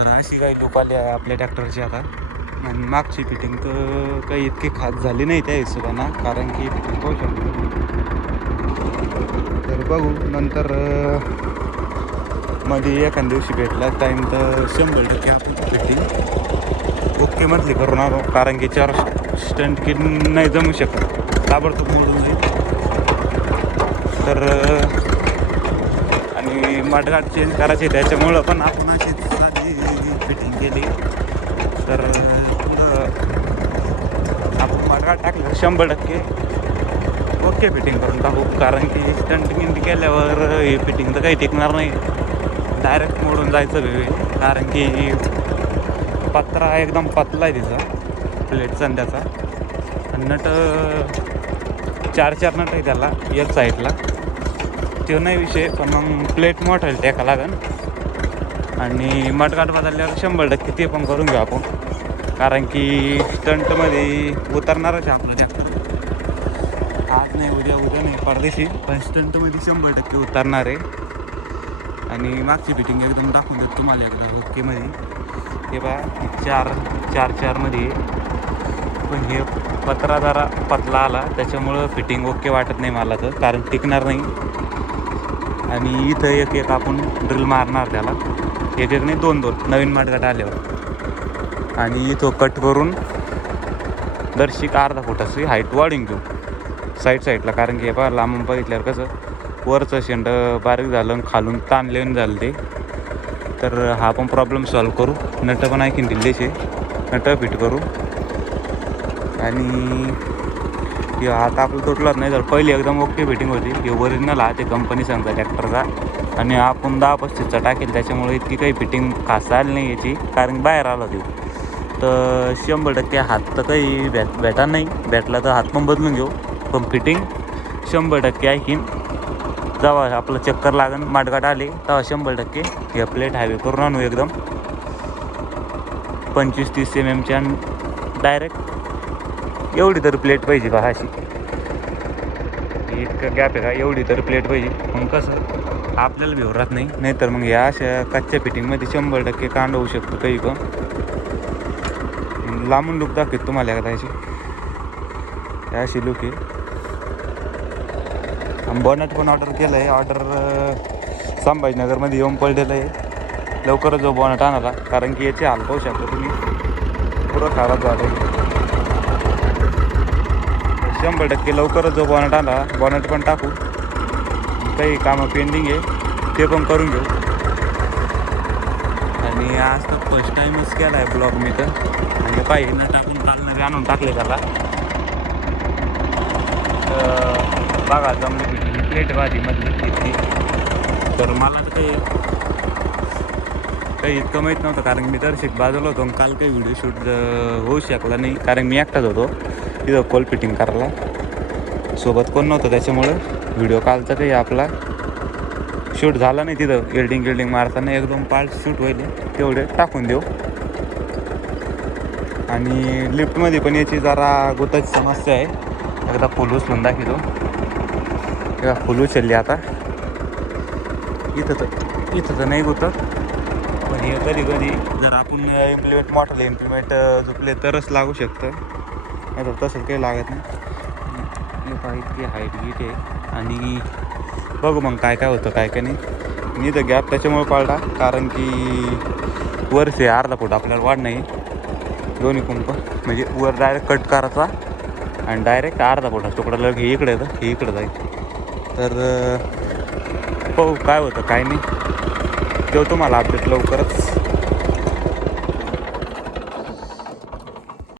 तर अशी काही लूक आली आहे आपल्या ट्रॅक्टरची आता. आणि मागची फिटिंग तर काही इतकी खास झाली नाही त्या हिशोबानं, कारण की फिटिंग पाहू शकतो. तर बघू नंतर मध्ये एखाद्या दिवशी भेटला टाईम तर 100% आपण फिटिंग ओके म्हटली करून आलो, कारण की 4 स्टंट की नाही जमू शकत, ताबडतोब मोडून जाईल. तर आणि मडगाट चेंज करायचे त्याच्यामुळं पण आपण अशी साधी फिटिंग केली. तर आपण मडगाट टाकलं 100% ओके फिटिंग करून टाकू, कारण की स्टंट गिंट केल्यावर ही फिटिंग तर काही टिकणार नाही, डायरेक्ट मोडून जायचं वेळ. कारण की पत्रा एकदम पतला आहे तिचा प्लेट संध्याचा, आणि नट 4 नट आहे त्याला एक साईडला, तो नाही विषय. पण मग प्लेट मोठा आहे टेका लागन, आणि मडगाट बदलल्यावर 100% ते पण करून घेऊ आपण, कारण की स्टंटमध्ये उतरणारच आहे आपलं ट्रॅक्टर. आज नाही उद्या नाही परदेशी, पण स्टंटमध्ये 100% उतरणार आहे. आणि मागची फिटिंग एकदम दाखवून देतो तुम्हाला एकदा ओकेमध्ये. हे पहा 4-4 पण हे पत्रा जरा पतला आला त्याच्यामुळं फिटिंग ओके वाटत नाही मला तर, कारण टिकणार नाही. आणि इथं एक आपण ड्रिल मारणार त्याला, एक नाही 2 नवीन मडगाट आल्यावर. आणि इथं कट करून दर्शिक अर्धा फुटाची हाईट वाढून घेऊ साईडला, कारण की हे पहा लांबून बघितल्यावर कसं वरचं शेंड बारीक झालं आणि खालून ताण लेऊन झालं ते. तर हा पण प्रॉब्लेम सॉल्व करू. नट पण आणखीन दिल्लीचे नट फिट करू. आणि आता आपलं तुटलंच नाही, तर पहिली एकदम ओके फिटिंग होती. हे ओरिजिनल आहे ते कंपनी सांगता ट्रॅक्टरचा, आणि आपण 10-35चा टाकेल त्याच्यामुळे इतकी काही फिटिंग खास आली नाही याची, कारण बाहेर आला ते. तर 100% हात तर काही भेटा नाही, भेटला तर हात पण बदलून घेऊ. पण फिटिंग 100% आणखीन जेव्हा आपलं चक्कर लागन मडगाट आले तेव्हा 100% हे प्लेट हायवे करून आणू एकदम 25-30 mm आणि डायरेक्ट एवढी तर प्लेट पाहिजे बघा, अशी इतकं गॅप आहे का, एवढी तर प्लेट पाहिजे. मग कसं आपल्याला भिवर राहत नाही, नाहीतर मग या अशा कच्च्या फिटिंगमध्ये 100% कांड होऊ शकतो काही पण. लांबून लुक दाखवत तुम्हाला एकदा याची, अशी लुक आहे. बॉनेट पण ऑर्डर केलं आहे, ऑर्डर संभाजीनगरमध्ये येऊन पडलेलं आहे. लवकरच जो बॉनेट आणाला, कारण की याचे हाल पाहू शकता तुम्ही, पुरं खराब झालं. 100% लवकरच जो बॉनेट आला, बॉनेट पण टाकू. काही कामं पेंडिंग आहे ते पण करून घेऊ. आणि आज तर फर्स्ट टाईमच केला आहे ब्लॉग मी तर, आणि काही नट आपण चालणारे आणून टाकले त्याला. बघा जमली फिटिंग प्लेट भाजीमधली इतकी. तर मला तर काही इतकं माहीत नव्हतं, कारण मी तर बाजूला होतो. काल काही व्हिडिओ शूट होऊ शकला नाही, कारण मी एकटाच होतो तिथं कॉल फिटिंग करायला, सोबत कोण नव्हतं. त्याच्यामुळं व्हिडिओ कालचा काही आपला शूट झाला नाही. तिथं एडिटिंग मारताना 1-2 पार्ट शूट होईल, तेवढे टाकून देऊ. आणि लिफ्टमध्ये पण याची जरा गुताची समस्या आहे, एकदा फुल उचलून दाखवतो. तेव्हा फुल उचलली आता. इथं तर नाही गुतत, पण हे कधी जर आपण मोठाले इम्प्लिमेंट झुकले तरच लागू शकतं, नाही तर तसं काही लागत नाही. इतकी हाईट गीट आहे. आणि बघू मग काय होतं काय नाही. मी तर गॅप त्याच्यामुळे पाळला, कारण की वरचे अर्धा फूट आपल्याला वाढ नाही, दोन्ही पंप म्हणजे वर डायरेक्ट कट करायचा आणि डायरेक्ट अर्धा फुटाचा तुकडा लग हे इकडे येतं, हे इकडं जाईल. तर पाहू काय होतं काय नाही, देऊ तुम्हाला अपडेट लवकरच.